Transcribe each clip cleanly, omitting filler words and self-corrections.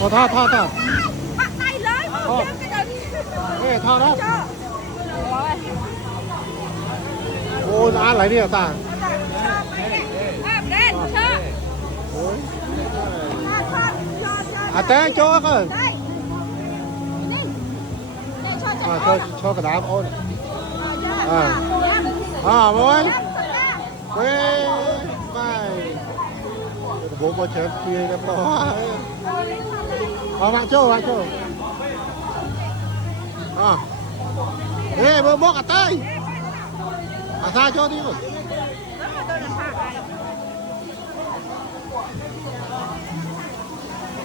Tha tha tha. Bắt tay lớn Thôi. Ê, tha đó. Ôi, ăn lấy đi à ta. lên À té cho cơ. Cho cái đám ôi. Bố quê mày bố có chén kia nó to bạn cho ê bố cả tay ra cho đi rồi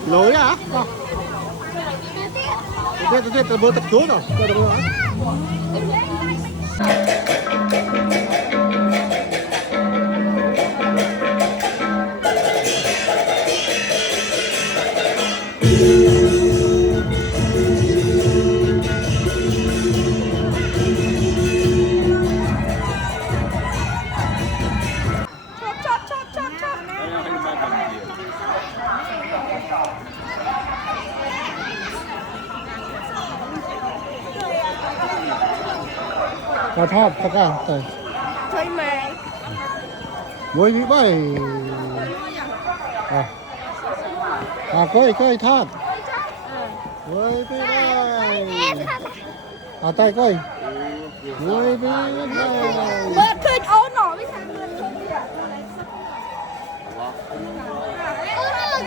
lối à tiếp bố tập chú rồi Mà thọt tất cả rồi chơi mày muối bị bay coi thọt muối bị bay tay coi muối bị bay bớt khơi ố nổi với thằng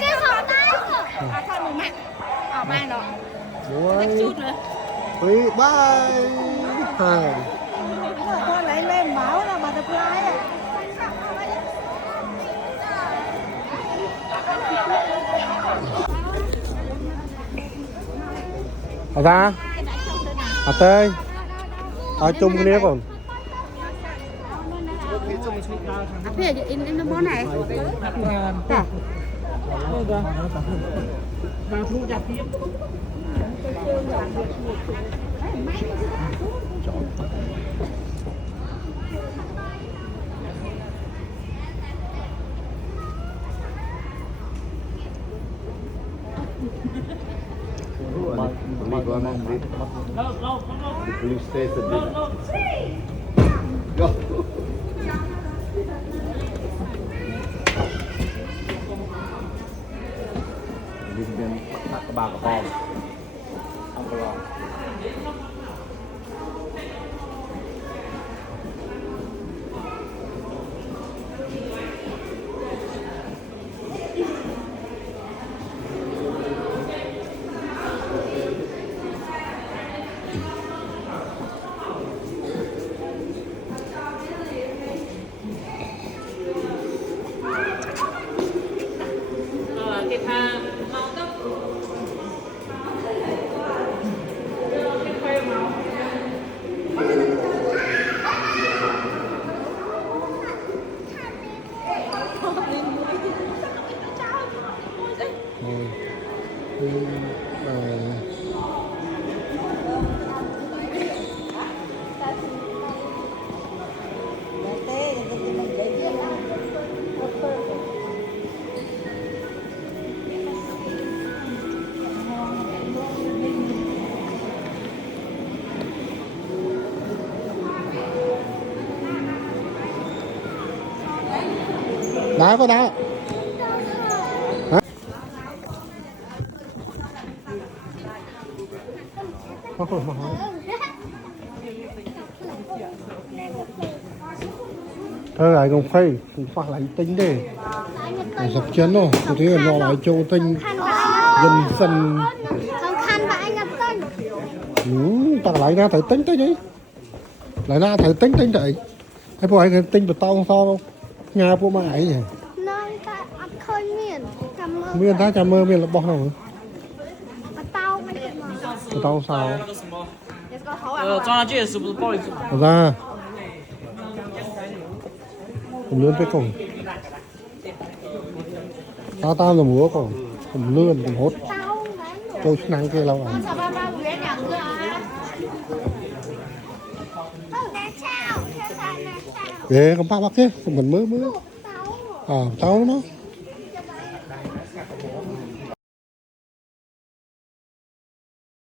cái họ đó thằng mình mạnh mai nó muối bị bay con lấy lên máu là bà tập lái à ra tê chung cái còn bây giờ in nó món này The police station. Go. Đi bên bắt cái ba cái con. Không có lo. đá có đá thôi lại còn phay cũng phải lại tính đi dập chén rồi tôi thấy là lại châu tinh dần dần tao lại ra thử tính tới gì lại ra thử tính vậy hay bộ ấy tính của tao không sao không nhà bộ mà ấy vậy miền ta chả mơ miền là bò rồi tao sao 装上去也是不是暴力组？ raผมเลื่อนไปก่อนtao là múa cònผมเลื่อนผมhốt tôi năng kia lâu rồi để không bao bác chứ mình mới tao nó